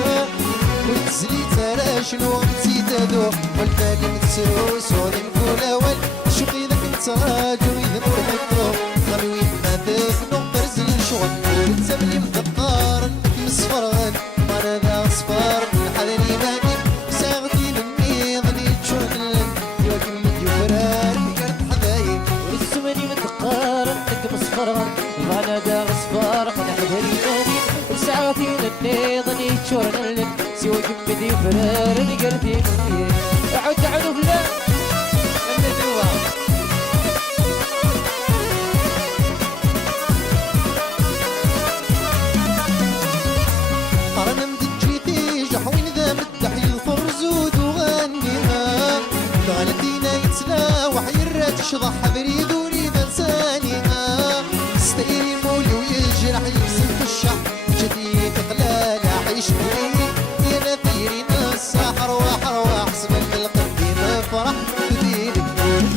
وتزلي ترى شنو نسيت هذو والبالي متسروس وغادي نقول اول شوقي ذاك نتراجو إذا نورحكو غلوي ما تفنو برزل الشغل ورتسملي مدقار انك مصفران وانا ذا صفار حذري ماني ساغتي لني ظني تشوهلن يوكلني يفران قرد حذايب ورسمني مدقار انك مصفران وانا ذا صفار حذري ماني ساعتي لني ظني تشوهلن سوى جمدي فرار قردي مني اعود تعالوا فلان قرن مدجيتي جحوين ذا مدحي الفرزود وغنيها غالدينا يتلا وحي الرات شضح بريد وريد انسانيها ستيري مولي ويجرح يكسب في الشح جديد قلال عيش بليل يا نثيري ناس حرواح رواح سبب القديم فرح بدينك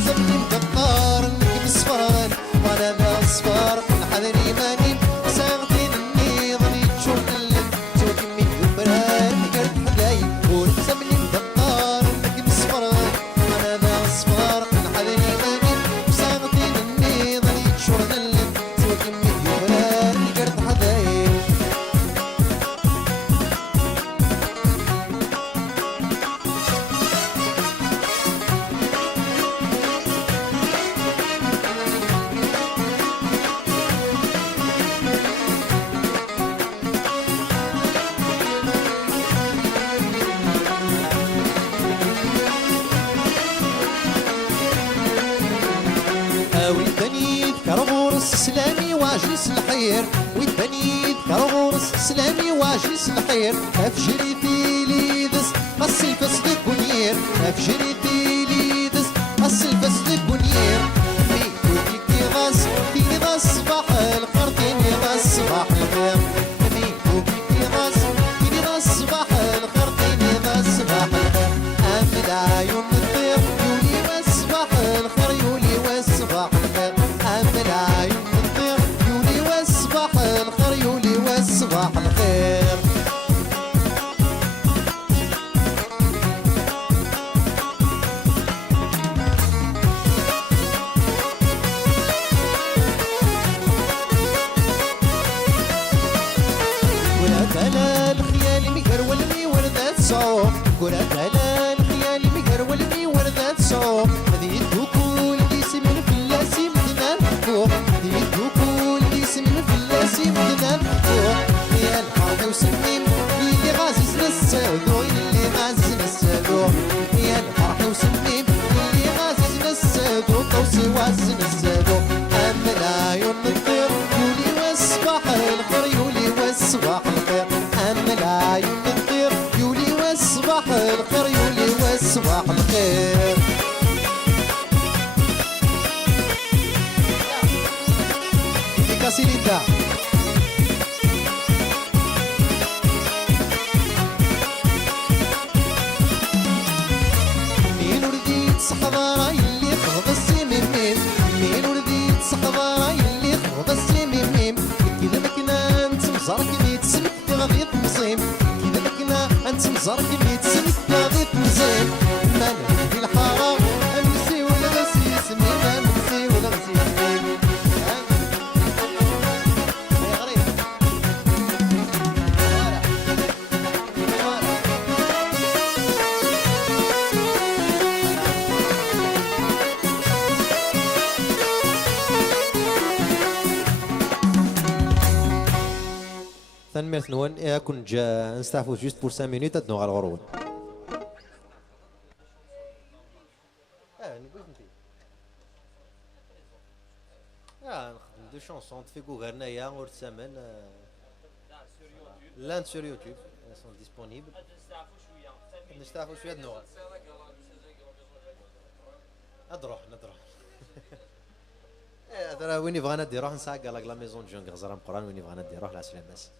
تسمي مدقار انك مصفران وانا ذا صفار حذري ماني ساغتي لني ظني تشوهلن توكلني يبران قرد حذايب ورتسمني مدقار انك مصفران وانا ذا صفار حذري ماني ساغتي لني ظني تشوهلن توكلني يبران قرد حذايب والبنيت كرغورس سلامي واجلس الحير والبنيت كرغورس سلامي واجلس الحير افجري في ليدس قص الفسد بنير افجري في ليدس قص الفسد بنير ميتو بيكي غاس فيني غاس صباح الخير فيني غاس صباح الخير ميتو بيكي غاس فيني غاس صباح الخير فيني غاس صباح الخير امد عيون الطير يولي وصباح الخير يولي وصباح الخير امد عيون الطير يولي وصباح الخير يولي وصباح الخير على الخيال مقر والمي وردات صوف قرات على الخيال مقر والمي وردات صوف هذه الدكول اللي سمن في اللاسي مدنا فوق هذه الدكول اللي سمن في اللاسي مدنا فوق يا الحاضر وسميم اللي غازز نسادو اللي غازز نسادو يا الفرح وسميم اللي غازز نسادو طوسي واز نسادو أما العيون الطير يولي والصباح الخير يولي والصباح الخير أما العيون الطير يولي والصباح الخير يولي والصباح الخير كاسيليتا مين ورديت صحبارة اللي خض السميم مين ورديت صحبارة اللي خض السميم كذا مكنا انت مزارك ميت سمك غادي تنصيم كذا مكنا انت مزارك ميت سمك غادي تنصيم ما نهدي الحرام امسي ولا غسي سميم امسي ولا غسي سميم ثانميرت نوان كون جا نستعفو جوست بور 5 مينوت ادنو على الغرون نخدم دو شونسون تفيكو غير هنايا ور تسامن لان سور يوتيوب سون ديسپونيبل نستعفو شويه ادنو ادروح هذا وين يبغى ندي روح نساق لا لا ميزون جون غزران قران وين يبغى ندي روح العسل الناس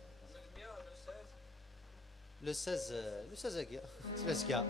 لو 16 كيا 16 كيا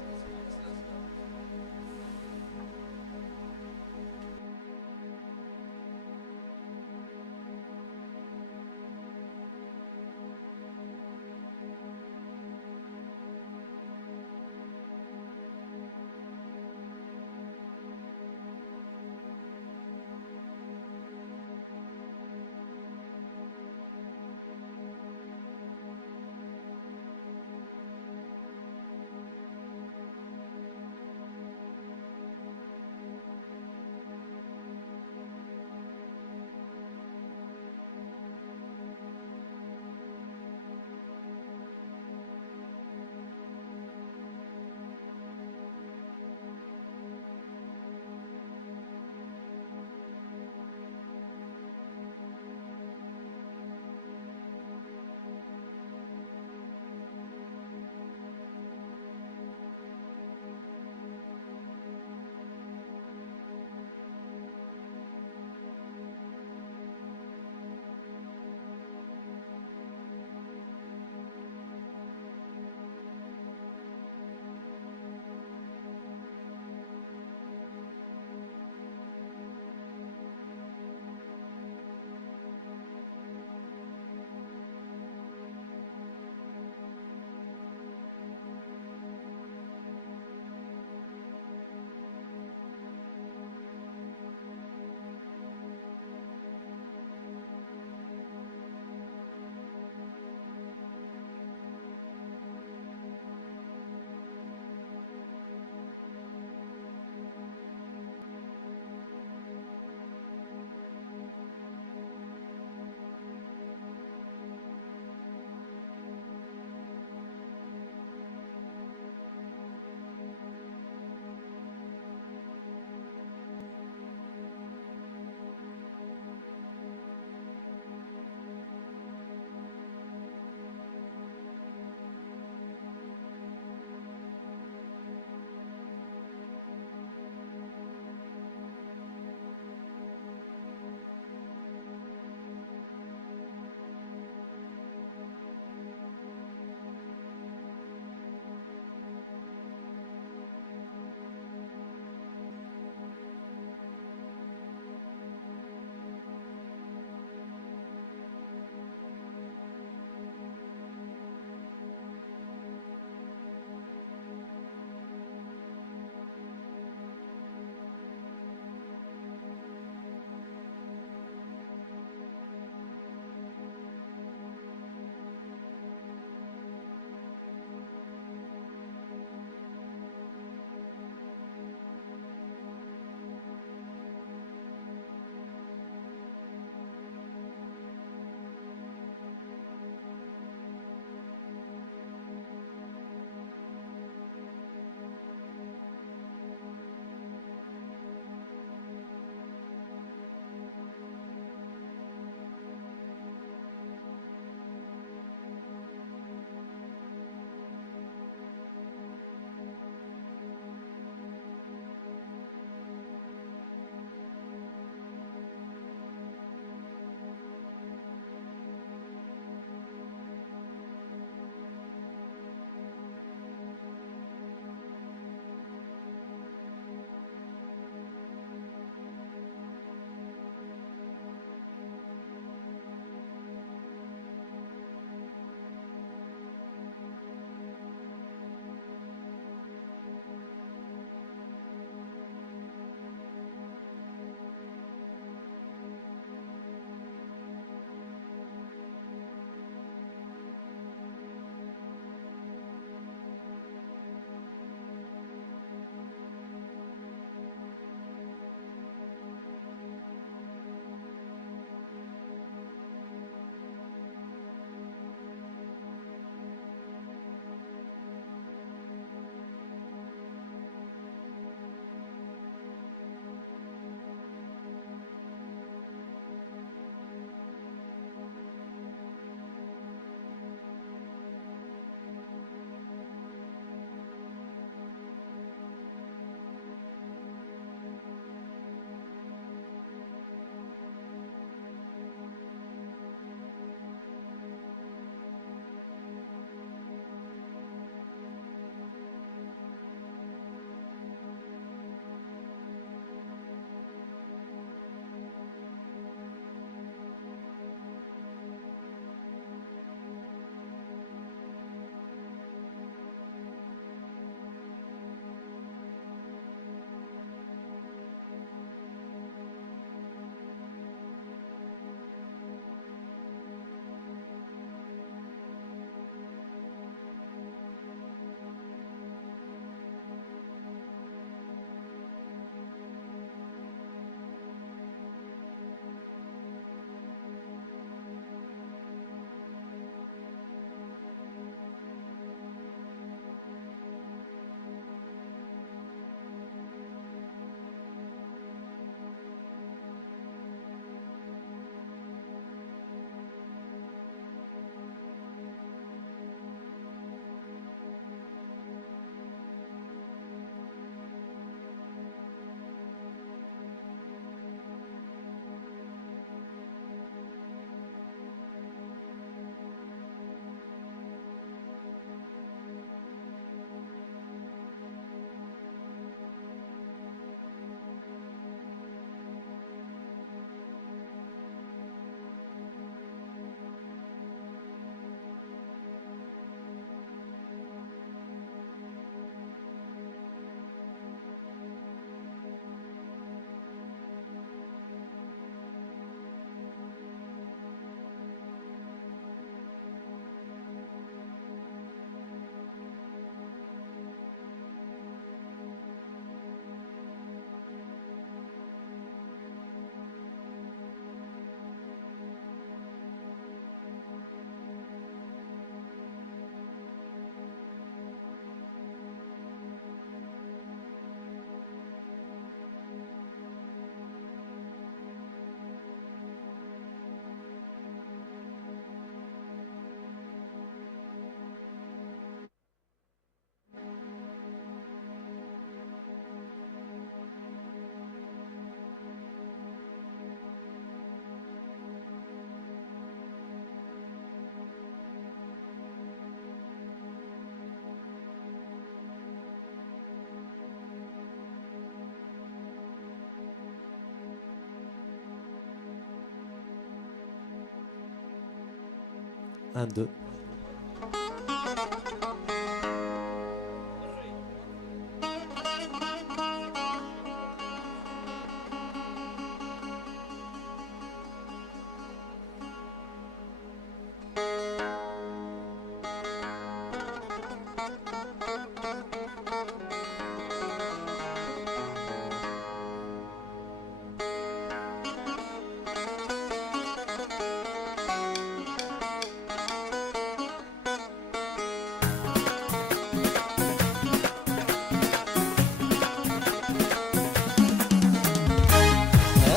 1 2.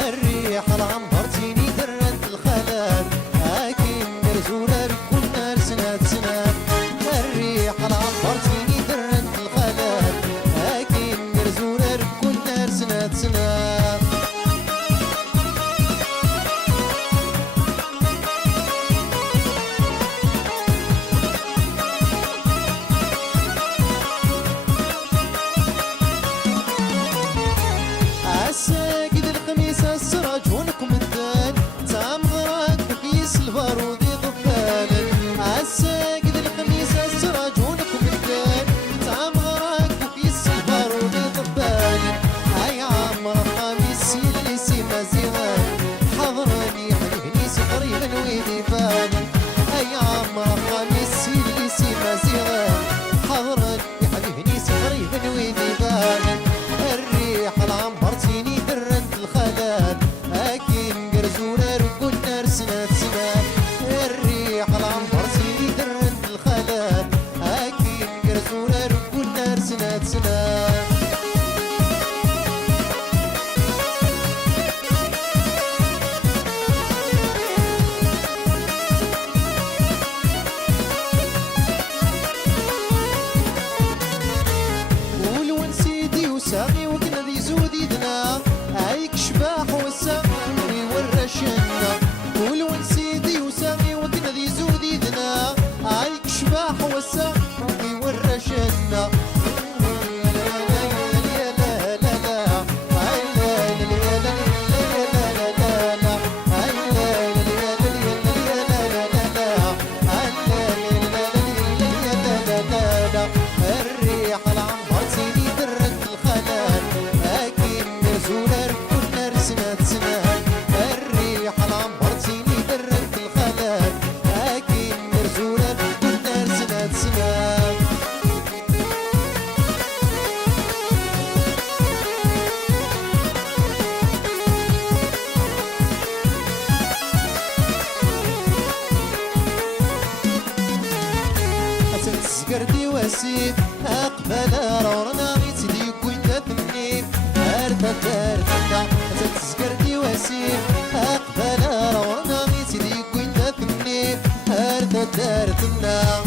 الريح العنبر تيني درت الخلال هاكين مرزولة ركون نار سنات سنات. الريح العنبر تيني درت الخلال هاكين مرزولة ركون نار سنات سنات. عالساقد الخميس السراج ونكم الدان تام غراك وكيس البارود يضبال. عالساقد الخميس السراج ونكم الدان تام غراك وكيس البارود يضبال. هاي عمر الخميس اللي سيما زيغان حضرني حنيسي قريبا ويدي بال. هاي عمر الخميس اللي سيما زيغان حضرني حنيسي قريبا ويدي بال. الريح العنبر تيني درنت الخلال هاكين قرزونا ركون نار سنات سنات. الريح العنبر تيني درنت الخلال هاكين قرزونا ركون نار سنات سنات. ولون سيدي وساقي وكنا ذي زودي ذنا هايك شباح وساقي والرشنا. ولون سيدي وساقي وكنا ذي زودي ذنا هايك شباح وساقي والرشنا. الريح العنبر تيني درت الخلال هاكين مرزولة ركون نار سنات سنات. الريح العنبر تيني درت الخلال هاكين مرزولة ركون نار سنات سنات. تسكردي واسيب اقبل رورنا غيتدي كوينتا ثمني هارتا دارتنا. تسكردي واسيب اقبل رورنا غيتدي كوينتا ثمني هارتا دارتنا.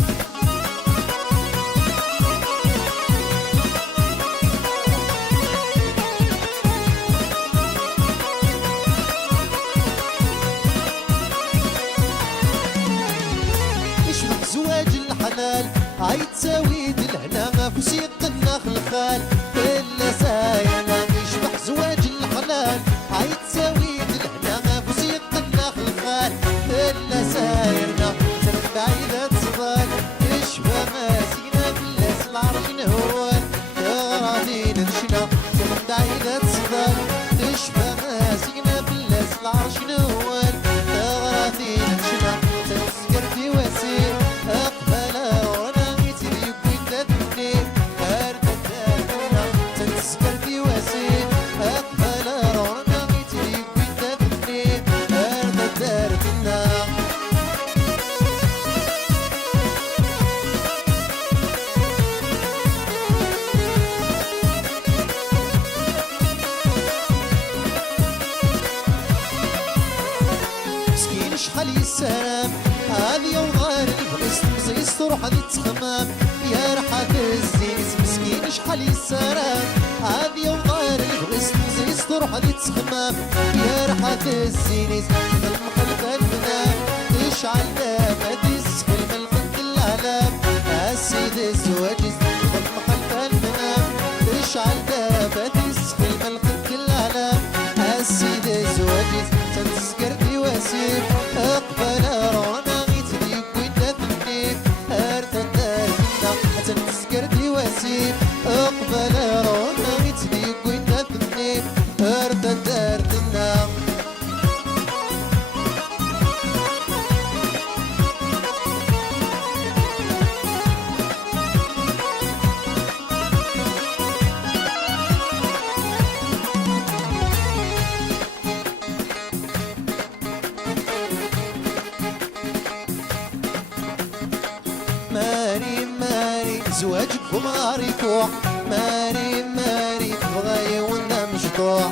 يشبه زواج الحلال هاي تساويد الهنا فسيق النخل خال إلا سايرنا. يشبه زواج الحلال هاي تساويد الهنا فسيق النخل خال إلا سايرنا. ترفع إذا تصدق يشبه ماسينا باللاس العرش نهوان غرادين نشنا. ترفع إذا تصدق تشبه ماسينا باللاس العرش نهوان غرادين نشنا. تسكرتي واسير أقبل وانا غيتري كوينتا ثمني هارتا دارتنا. تسكرتي واسير أقبل وانا غيتري كوينتا ثمني هارتا دارتنا. مسكين شحال يسلم هذه وغار البغيس مزيس تروح هذه تخمام يا رحات الزينيس. مسكين شحال يسلم هذه وغار البغيس مزيس تروح هذه تخمام يا رحات الزينيس. المخلف المنام تشعل دابا تسخل من الخد العلام السيد الزواجز. المخلف المنام تشعل دابا تسخل من الخد العلام السيد الزواجز. تنسكر في واسير اقبل رونا غيتدي كوينتا زواجكم غاري توح ماري ماري تبغى يونا مشطوح